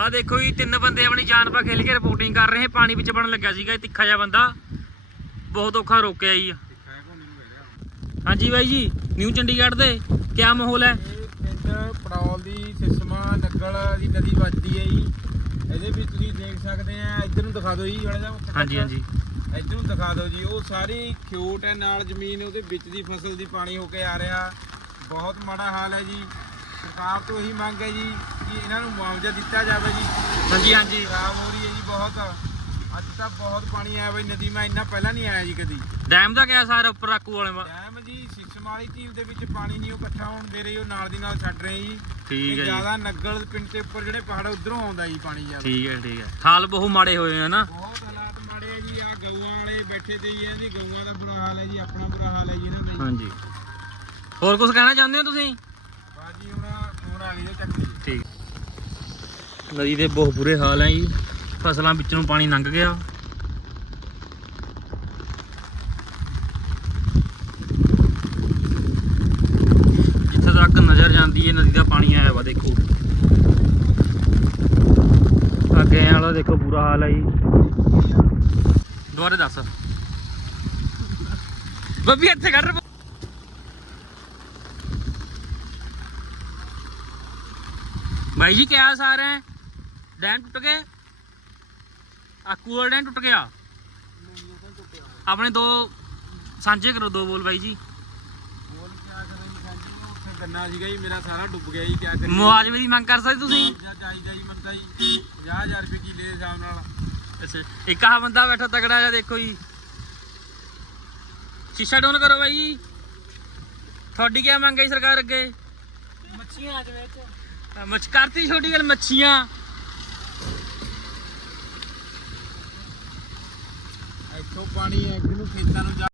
ਆ ਦੇਖੋ ਜੀ ਤਿੰਨ ਬੰਦੇ ਆਪਣੀ ਜਾਨ ਪਾ ਖੇਲ ਕੇ ਰਿਪੋਰਟਿੰਗ ਕਰ ਰਹੇ ਪਾਣੀ ਵਿੱਚ ਬਣ ਲੱਗਾ ਸੀਗਾ ਤਿੱਖਾ ਜਿਹਾ ਬੰਦਾ। ਬਹੁਤ ਔਖਾ ਰੋਕਿਆ ਜੀ। ਹਾਂਜੀ ਬਾਈ ਜੀ ਨਿਊ ਚੰਡੀਗੜ੍ਹ ਦੇ ਕਿਆ ਮਾਹੌਲ ਹੈ? ਪਿੰਡ ਪੜੌਲ ਦੀ ਸਿਸਮਾ ਨੱਗਲ ਦੀ ਨਦੀ ਵੱਜਦੀ ਹੈ ਜੀ। ਇਹਦੇ ਵਿੱਚ ਤੁਸੀਂ ਦੇਖ ਸਕਦੇ ਆ ਇੱਧਰ ਨੂੰ ਦਿਖਾ ਦਿਓ ਜੀ। ਹਾਂਜੀ ਹਾਂਜੀ। ਇੱਧਰ ਨੂੰ ਦਿਖਾ ਦਿਓ ਜੀ ਉਹ ਸਾਰੀ ਖਿਓਟ ਹੈ ਨਾਲ ਜ਼ਮੀਨ ਉਹਦੇ ਵਿੱਚ ਦੀ ਫਸਲ ਦੀ ਪਾਣੀ ਹੋ ਕੇ ਆ ਰਿਹਾ। ਬਹੁਤ ਮਾੜਾ ਹਾਲ ਹੈ ਜੀ। ਸਰਕਾਰ ਤੋਂ ਇਹੀ ਮੰਗ ਹੈ ਜੀ ਕਿ ਇਹਨਾਂ ਨੂੰ ਮੁਆਵਜ਼ਾ ਦਿੱਤਾ ਜਾਵੇ ਜੀ। ਹਾਂਜੀ ਹਾਂਜੀ। ਖਰਾਬ ਹੋ ਰਹੀ ਹੈ ਜੀ ਬਹੁਤ। ਅੱਜ ਤਾਂ ਬਹੁਤ ਪਾਣੀ ਆਇਆ ਬਈ ਨਦੀ ਮੈਂ ਇੰਨਾ ਪਹਿਲਾਂ ਨਹੀਂ ਆਇਆ ਜੀ ਕਦੀ। ਡੈਮ ਦਾ ਕਿਆ ਸਾਰਾ ਉੱਪਰ ਰਾਕੂ ਵਾਲੇ? ਵਾ ਡੈਮ ਜੀ ਸਿਸਮ ਵਾਲੀ ਝੀਲ ਦੇ ਵਿੱਚ ਪਾਣੀ ਨਹੀਂ ਉਹ ਇਕੱਠਾ ਹੋਣ ਦੇ ਰਹੀ ਉਹ ਨਾਲ ਦੀ ਨਾਲ ਛੱਡ ਰਹੇ ਜੀ। ਠੀਕ ਹੈ ਜੀ। ਜ਼ਿਆਦਾ ਨੱਗਲ ਪਿੰਡ ਦੇ ਉੱਪਰ ਜਿਹੜੇ ਪਹਾੜ ਉਧਰੋਂ ਆਉਂਦਾ ਜੀ ਪਾਣੀ ਜ਼ਿਆਦਾ। ਠੀਕ ਹੈ ਠੀਕ ਹੈ। ਹਾਲ ਬਹੁਤ ਮਾੜੇ ਹੋਏ ਆ ਨਾ। ਬਹੁਤ ਹਾਲਾਤ ਮਾੜੇ ਆ ਜੀ ਆ ਗਊਆਂ ਵਾਲੇ ਬੈਠੇ ਤੇ ਜੀ ਇਹਦੀ ਗਊਆਂ ਦਾ ਬੁਰਾ ਹਾਲ ਹੈ ਜੀ ਆਪਣਾ ਬੁਰਾ ਹਾਲ ਹੈ ਜੀ ਇਹਨਾਂ ਦਾ ਜੀ। ਹਾਂਜੀ। ਹੋਰ ਕੁਝ ਕਹਿਣਾ ਚਾਹੁੰਦੇ ਹੋ ਤੁਸੀਂ? ਬਾਜੀ ਹੁਣ ਫੋਨ ਆ ਗਈ ਜੋ ਚੱਕ ਲਈ ਠੀਕ। ਨਦੀ ਦੇ ਬਹੁਤ ਬੁਰੇ ਹਾਲ ਹੈ ਜੀ ਫਸਲਾਂ ਵਿੱਚ ਨੂੰ ਪਾਣੀ ਲੰਘ ਗਿਆ ਜਿੱਥੇ ਤੱਕ ਨਜ਼ਰ ਜਾਂਦੀ ਹੈ ਨਦੀ ਦਾ ਪਾਣੀ ਆਇਆ ਵਾ ਦੇਖੋ ਅੱਗੇ ਵਾਲਾ ਦੇਖੋ ਬੁਰਾ ਹਾਲ ਹੈ ਜੀ ਦੁਬਾਰੇ ਦੱਸ ਬੱਬੀ ਇੱਥੇ ਕਰ भाई जी क्या सार है ਡੈਮ ਟੁੱਟ ਗਏ? ਆ ਕੂਲ ਡੈਮ ਟੁੱਟ ਗਿਆ? ਆਪਣੇ ਦੋ ਸਾਂਝੇ ਕਰੋ ਦੋ ਬੋਲ ਬਾਈ ਜੀ। ਬੋਲ ਕੀ ਕਰਾਂ ਜੀ ਸਾਂਝੇ ਉੱਥੇ ਗੰਨਾ ਸੀਗਾ ਜੀ ਮੇਰਾ ਸਾਰਾ ਡੁੱਬ ਗਿਆ ਜੀ ਕੀ ਕਰੀਏ। ਮੁਆਵਜ਼ੇ ਦੀ ਮੰਗ ਕਰ ਸਕਦੇ ਤੁਸੀਂ? ਜਾਈ ਜਾਈ ਮੰਗਦਾ ਜੀ 50000 ਰੁਪਏ ਕਿਲੇ ਦੇ ਹਿਸਾਬ ਨਾਲ। ਅੱਛਾ ਇੱਕ ਆ ਬੰਦਾ ਬੈਠਾ ਤਗੜਾ ਜਿਹਾ ਦੇਖੋ ਜੀ। ਸ਼ੀਸ਼ਾ ਡੋਨ ਕਰੋ ਬਾਈ ਜੀ। ਤੁਹਾਡੀ ਕੀ ਮੰਗ ਹੈ ਸਰਕਾਰ ਅੱਗੇ? ਮੱਛੀਆਂ ਅੱਜ ਵਿੱਚ ਮੱਛ ਕਰਤੀ ਛੋਟੀ ਗੱਲ ਮੱਛੀਆਂ। ਇੱਥੋਂ ਪਾਣੀ ਇੱਧਰ ਨੂੰ ਖੇਤਾਂ ਨੂੰ ਜਾ